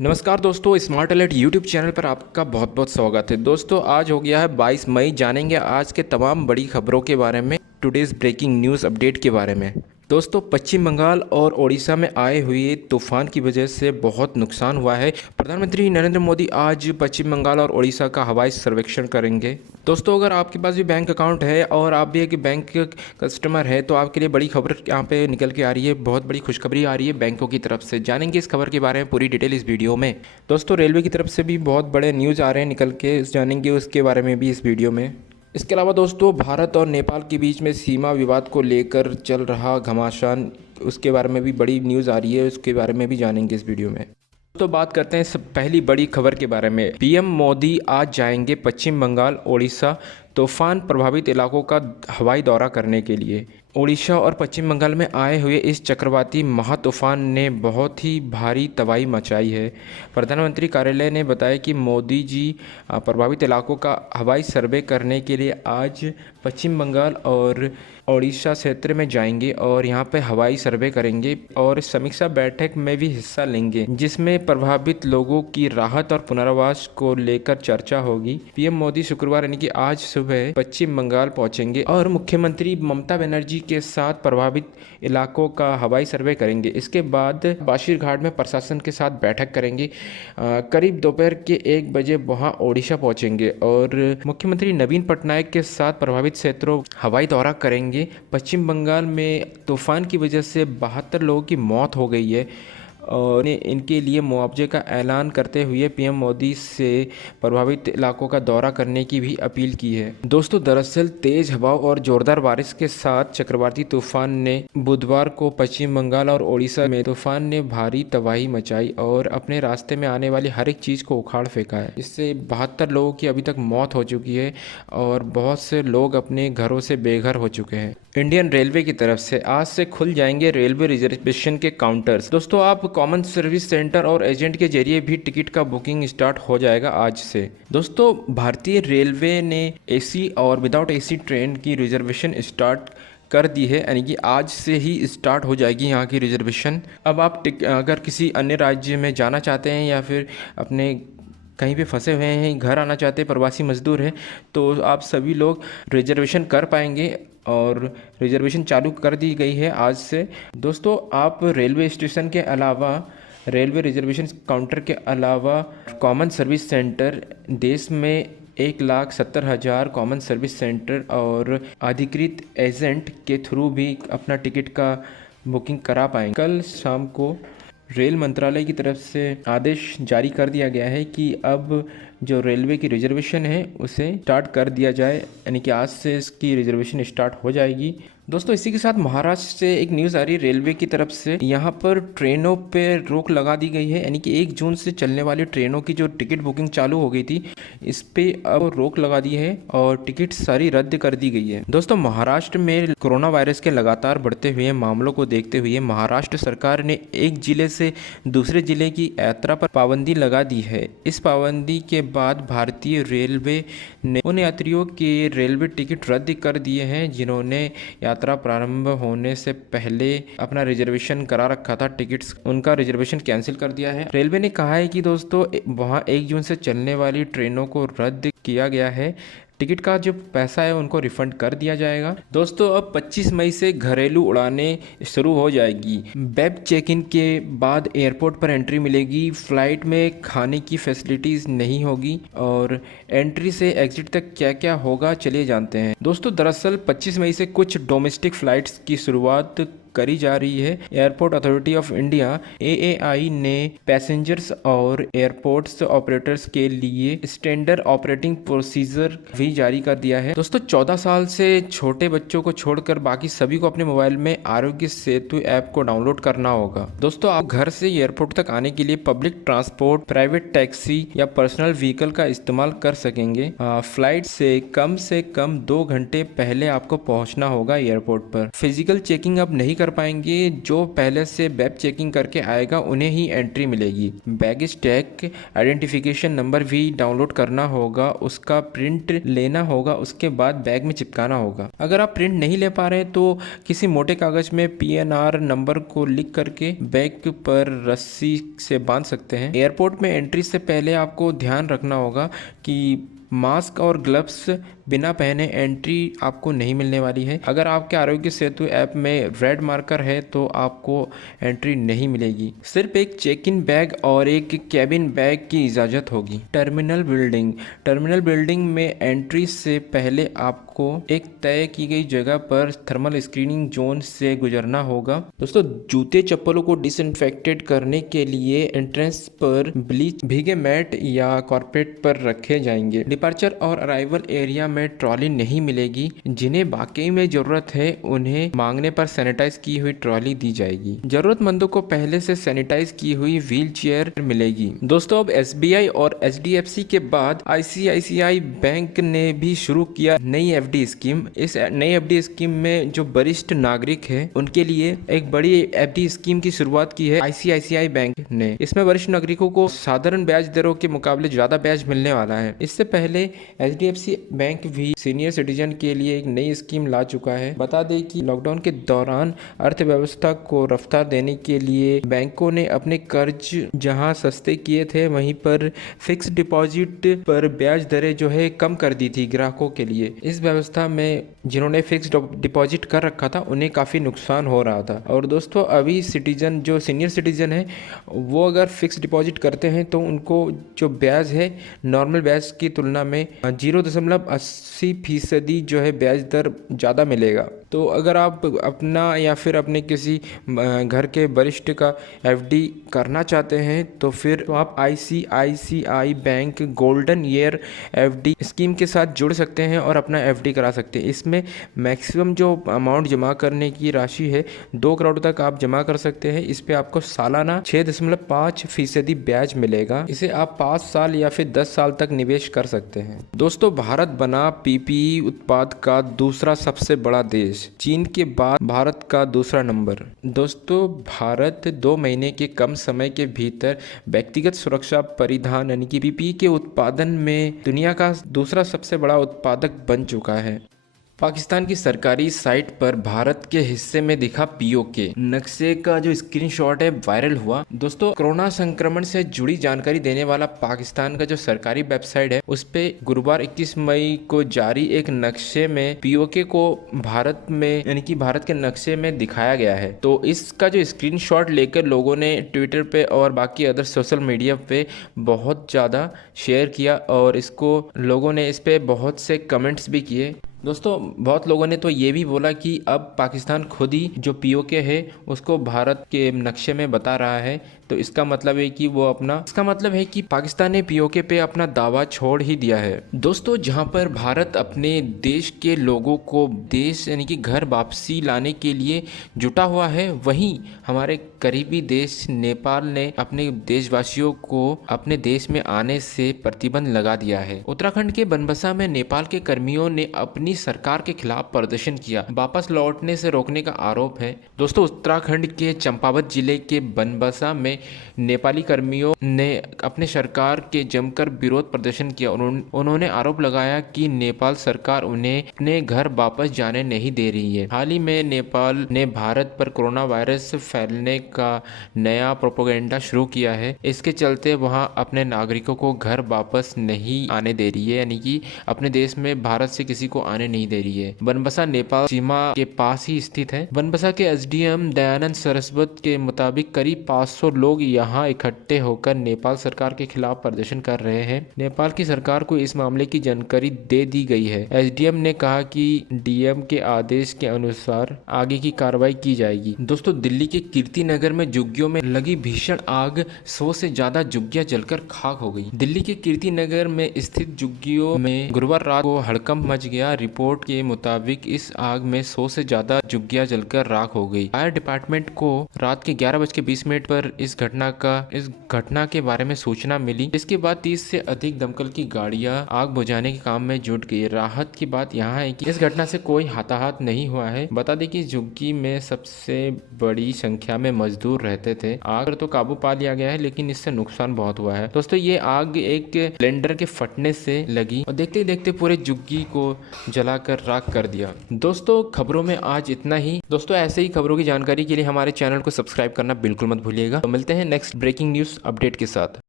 नमस्कार दोस्तों, smart alert YouTube channel पर आपका बहुत बहुत स्वागत है। दोस्तों आज हो गया है 22 मई। जानेंगे आज के तमाम बड़ी खबरों के बारे में, टुडेज़ ब्रेकिंग न्यूज़ अपडेट के बारे में। दोस्तों पश्चिम बंगाल और ओडिशा में आए हुए तूफान की वजह से बहुत नुकसान हुआ है। प्रधानमंत्री नरेंद्र मोदी आज पश्चिम बंगाल और ओडिशा का हवाई सर्वेक्षण करेंगे। दोस्तों अगर आपके पास भी बैंक अकाउंट है और आप भी एक बैंक कस्टमर है तो आपके लिए बड़ी खबर यहाँ पे निकल के आ रही है। बहुत बड़ी खुशखबरी आ रही है बैंकों की तरफ से। जानेंगे इस खबर के बारे में पूरी डिटेल इस वीडियो में। दोस्तों रेलवे की तरफ से भी बहुत बड़े न्यूज़ आ रहे हैं निकल के, जानेंगे उसके बारे में भी इस वीडियो में। इसके अलावा दोस्तों भारत और नेपाल के बीच में सीमा विवाद को लेकर चल रहा घमासान, उसके बारे में भी बड़ी न्यूज़ आ रही है, उसके बारे में भी जानेंगे इस वीडियो में। तो बात करते हैं सब पहली बड़ी खबर के बारे में। पीएम मोदी आज जाएंगे पश्चिम बंगाल ओडिशा तूफान प्रभावित इलाकों का हवाई दौरा करने के लिए। ओडिशा और पश्चिम बंगाल में आए हुए इस चक्रवाती महातूफान ने बहुत ही भारी तबाही मचाई है। प्रधानमंत्री कार्यालय ने बताया कि मोदी जी प्रभावित इलाकों का हवाई सर्वे करने के लिए आज पश्चिम बंगाल और ओडिशा क्षेत्र में जाएंगे और यहां पे हवाई सर्वे करेंगे और समीक्षा बैठक में भी हिस्सा लेंगे, जिसमें प्रभावित लोगों की राहत और पुनर्वास को लेकर चर्चा होगी। पीएम मोदी शुक्रवार यानी कि आज सुबह पश्चिम बंगाल पहुंचेंगे और मुख्यमंत्री ममता बनर्जी के साथ प्रभावित इलाकों का हवाई सर्वे करेंगे। इसके बाद बाशीरघाट में प्रशासन के साथ बैठक करेंगे। करीब दोपहर के 1 बजे वहां ओडिशा पहुंचेंगे और मुख्यमंत्री नवीन पटनायक के साथ प्रभावित क्षेत्रों हवाई दौरा करेंगे। पश्चिम बंगाल में तूफान की वजह से 72 लोगों की मौत हो गई है और इनके लिए मुआवजे का ऐलान करते हुए पीएम मोदी से प्रभावित इलाकों का दौरा करने की भी अपील की है। दोस्तों दरअसल तेज हवाओं और जोरदार बारिश के साथ चक्रवाती तूफान ने बुधवार को पश्चिम बंगाल और ओडिशा में तूफान ने भारी तबाही मचाई और अपने रास्ते में आने वाली हर एक चीज़ को उखाड़ फेंका है। इससे 72 लोगों की अभी तक मौत हो चुकी है और बहुत से लोग अपने घरों से बेघर हो चुके हैं। इंडियन रेलवे की तरफ से आज से खुल जाएंगे रेलवे रिजर्वेशन के काउंटर्स। दोस्तों आप कॉमन सर्विस सेंटर और एजेंट के जरिए भी टिकट का बुकिंग स्टार्ट हो जाएगा आज से। दोस्तों भारतीय रेलवे ने एसी और विदाउट एसी ट्रेन की रिजर्वेशन स्टार्ट कर दी है, यानी कि आज से ही स्टार्ट हो जाएगी यहाँ की रिजर्वेशन। अब आप अगर किसी अन्य राज्य में जाना चाहते हैं या फिर अपने कहीं पे फंसे हुए हैं, घर आना चाहते हैं, प्रवासी मजदूर हैं, तो आप सभी लोग रिजर्वेशन कर पाएंगे और रिजर्वेशन चालू कर दी गई है आज से। दोस्तों आप रेलवे स्टेशन के अलावा, रेलवे रिजर्वेशन काउंटर के अलावा कॉमन सर्विस सेंटर, देश में 1,70,000 कॉमन सर्विस सेंटर और अधिकृत एजेंट के थ्रू भी अपना टिकट का बुकिंग करा पाएंगे। कल शाम को रेल मंत्रालय की तरफ से आदेश जारी कर दिया गया है कि अब जो रेलवे की रिजर्वेशन है उसे स्टार्ट कर दिया जाए, यानी कि आज से इसकी रिजर्वेशन स्टार्ट हो जाएगी। दोस्तों इसी के साथ महाराष्ट्र से एक न्यूज़ आ रही है रेलवे की तरफ से। यहाँ पर ट्रेनों पे रोक लगा दी गई है, यानी कि 1 जून से चलने वाली ट्रेनों की जो टिकट बुकिंग चालू हो गई थी, इस पे अब रोक लगा दी है और टिकट सारी रद्द कर दी गई है। दोस्तों महाराष्ट्र में कोरोना वायरस के लगातार बढ़ते हुए मामलों को देखते हुए महाराष्ट्र सरकार ने एक जिले से दूसरे जिले की यात्रा पर पाबंदी लगा दी है। इस पाबंदी के बाद भारतीय रेलवे ने उन यात्रियों के रेलवे टिकट रद्द कर दिए हैं जिन्होंने यात्रा प्रारंभ होने से पहले अपना रिजर्वेशन करा रखा था। टिकट्स उनका रिजर्वेशन कैंसिल कर दिया है। रेलवे ने कहा है कि दोस्तों वहां 1 जून से चलने वाली ट्रेनों को रद्द किया गया है। टिकट का जो पैसा है उनको रिफंड कर दिया जाएगा। दोस्तों अब 25 मई से घरेलू उड़ानें शुरू हो जाएगी। वेब चेक इन के बाद एयरपोर्ट पर एंट्री मिलेगी। फ्लाइट में खाने की फैसिलिटीज़ नहीं होगी और एंट्री से एग्जिट तक क्या क्या होगा चलिए जानते हैं। दोस्तों दरअसल 25 मई से कुछ डोमेस्टिक फ्लाइट्स की शुरुआत करी जा रही है। Airport authority of India AAI ने पैसेंजर्स और एयरपोर्ट्स ऑपरेटर्स के लिए स्टैंडर्ड ऑपरेटिंग प्रोसीजर भी जारी कर दिया है। दोस्तों 14 साल से छोटे बच्चों को छोड़कर बाकी सभी को अपने मोबाइल में आरोग्य सेतु ऐप को डाउनलोड करना होगा। दोस्तों आप घर से एयरपोर्ट तक आने के लिए पब्लिक ट्रांसपोर्ट, प्राइवेट टैक्सी या पर्सनल व्हीकल का इस्तेमाल कर सकेंगे। फ्लाइट से कम 2 घंटे पहले आपको पहुंचना होगा एयरपोर्ट पर। फिजिकल चेकिंग अब नहीं कर पाएंगे। जो पहले से वेब चेकिंग करके आएगा उन्हें ही एंट्री मिलेगी। बैगेज टैग आइडेंटिफिकेशन नंबर भी डाउनलोड करना होगा, उसका प्रिंट लेना होगा, उसके बाद बैग में चिपकाना होगा। अगर आप प्रिंट नहीं ले पा रहे हैं तो किसी मोटे कागज में PNR नंबर को लिख करके बैग पर रस्सी से बांध सकते हैं। एयरपोर्ट में एंट्री से पहले आपको ध्यान रखना होगा कि मास्क और ग्लव्स बिना पहने एंट्री आपको नहीं मिलने वाली है। अगर आपके आरोग्य सेतु ऐप में रेड मार्कर है तो आपको एंट्री नहीं मिलेगी। सिर्फ एक चेक इन बैग और एक कैबिन बैग की इजाज़त होगी। टर्मिनल बिल्डिंग में एंट्री से पहले आपको एक तय की गई जगह पर थर्मल स्क्रीनिंग जोन से गुजरना होगा। दोस्तों, जूते चप्पलों को डिसइंफेक्टेड करने के लिए एंट्रेंस पर ब्लीच भीगे मैट या कारपेट पर रखे जाएंगे। डिपार्चर और अराइवल एरिया में ट्रॉली नहीं मिलेगी। जिन्हें वाकई में जरूरत है उन्हें मांगने पर सैनिटाइज की हुई ट्रॉली दी जाएगी। जरूरतमंदों को पहले से सैनिटाइज की हुई व्हील चेयर मिलेगी। दोस्तों, अब SBI और HDFC के बाद ICICI बैंक ने भी शुरू किया नई FD स्कीम। इस नई FD स्कीम में जो वरिष्ठ नागरिक है उनके लिए एक बड़ी FD स्कीम की शुरुआत की है ICICI बैंक ने। इसमें वरिष्ठ नागरिकों को साधारण ब्याज दरों के मुकाबले ज्यादा ब्याज मिलने वाला है। इससे पहले HDFC बैंक भी सीनियर सिटीजन के लिए एक नई स्कीम ला चुका है। बता दें कि लॉकडाउन के दौरान अर्थव्यवस्था को रफ्तार देने के लिए बैंकों ने अपने कर्ज जहां सस्ते किए थे वहीं पर फिक्स डिपॉजिट पर ब्याज दरें जो है कम कर दी थी ग्राहकों के लिए। इस व्यवस्था में जिन्होंने फिक्स डिपॉजिट कर रखा था उन्हें काफ़ी नुकसान हो रहा था। और दोस्तों, अभी सिटीजन जो सीनियर सिटीजन है वो अगर फिक्स डिपॉजिट करते हैं तो उनको जो ब्याज है नॉर्मल ब्याज की तुलना में 0.80% जो है ब्याज दर ज़्यादा मिलेगा। तो अगर आप अपना या फिर अपने किसी घर के वरिष्ठ का FD करना चाहते हैं तो फिर तो आप ICICI bank golden year FD scheme के साथ जुड़ सकते हैं और अपना FD करा सकते हैं। इसमें मैक्सिमम जो अमाउंट जमा करने की राशि है 2 करोड़ तक आप जमा कर सकते हैं। इस पे आपको सालाना 6.5% ब्याज मिलेगा। इसे आप 5 साल या फिर 10 साल तक निवेश कर सकते हैं। दोस्तों, भारत बना PPE उत्पाद का दूसरा सबसे बड़ा देश। चीन के बाद भारत का दूसरा नंबर। दोस्तों, भारत 2 महीने के कम समय के भीतर व्यक्तिगत सुरक्षा परिधान यानी कि PPE के उत्पादन में दुनिया का दूसरा सबसे बड़ा उत्पादक बन चुका है। पाकिस्तान की सरकारी साइट पर भारत के हिस्से में दिखा POK नक्शे का जो स्क्रीनशॉट है वायरल हुआ। दोस्तों, कोरोना संक्रमण से जुड़ी जानकारी देने वाला पाकिस्तान का जो सरकारी वेबसाइट है उस पे गुरुवार 21 मई को जारी एक नक्शे में POK को भारत में यानी कि भारत के नक्शे में दिखाया गया है। तो इसका जो स्क्रीनशॉट लेकर लोगों ने ट्विटर पे और बाकी अदर सोशल मीडिया पे बहुत ज़्यादा शेयर किया और इसको लोगों ने इस पे बहुत से कमेंट्स भी किए। दोस्तों, बहुत लोगों ने तो ये भी बोला कि अब पाकिस्तान खुद ही जो POK है उसको भारत के नक्शे में बता रहा है। तो इसका मतलब है कि पाकिस्तान ने POK पे अपना दावा छोड़ ही दिया है। दोस्तों, जहां पर भारत अपने देश के लोगों को देश यानी कि घर वापसी लाने के लिए जुटा हुआ है, वहीं हमारे करीबी देश नेपाल ने अपने देशवासियों को अपने देश में आने से प्रतिबंध लगा दिया है। उत्तराखंड के बनबसा में नेपाल के कर्मियों ने अपनी सरकार के खिलाफ प्रदर्शन किया। वापस लौटने से रोकने का आरोप है। दोस्तों, उत्तराखंड के चंपावत जिले के बनबसा में नेपाली कर्मियों ने अपने सरकार के जमकर विरोध प्रदर्शन किया। उन्होंने आरोप लगाया कि नेपाल सरकार उन्हें अपने घर वापस जाने नहीं दे रही है। हाल ही में नेपाल ने भारत पर कोरोना वायरस फैलने का नया प्रोपेगेंडा शुरू किया है। इसके चलते वहां अपने नागरिकों को घर वापस नहीं आने दे रही है, यानी कि अपने देश में भारत से किसी को आने नहीं दे रही है। बनबसा नेपाल सीमा के पास ही स्थित है। बनबसा के SDM दयानंद सरस्वत के मुताबिक करीब 500 लोग यहाँ इकट्ठे होकर नेपाल सरकार के खिलाफ प्रदर्शन कर रहे हैं। नेपाल की सरकार को इस मामले की जानकारी दे दी गई है। SDM ने कहा कि DM के आदेश के अनुसार आगे की कार्रवाई की जाएगी। दोस्तों, दिल्ली के कीर्ति नगर में झुग्गियों में लगी भीषण आग, 100 से ज्यादा झुग्गियां जलकर खाक हो गई। दिल्ली के कीर्ति नगर में स्थित झुग्गियों में गुरुवार रात को हड़कंप मच गया। रिपोर्ट के मुताबिक इस आग में 100 से ज्यादा झुग्गियां जलकर राख हो गई। फायर डिपार्टमेंट को रात के 11:20 पर इस इस घटना के बारे में सूचना मिली। इसके बाद 30 से अधिक दमकल की गाड़ियां आग बुझाने के काम में जुट गई। राहत की बात यहाँ है कि इस घटना से कोई हताहत नहीं हुआ है। बता दें कि झुग्गी में सबसे बड़ी संख्या में मजदूर रहते थे। आग पर तो काबू पा लिया गया है, लेकिन इससे नुकसान बहुत हुआ है। दोस्तों ये आग एक सिलेंडर के फटने से लगी और देखते ही देखते पूरे झुग्गी को जलाकर राख कर दिया। दोस्तों खबरों में आज इतना ही। दोस्तों ऐसे ही खबरों की जानकारी के लिए हमारे चैनल को सब्सक्राइब करना बिल्कुल मत भूलिएगा। तो मिलते हैं नेक्स्ट ब्रेकिंग न्यूज अपडेट के साथ।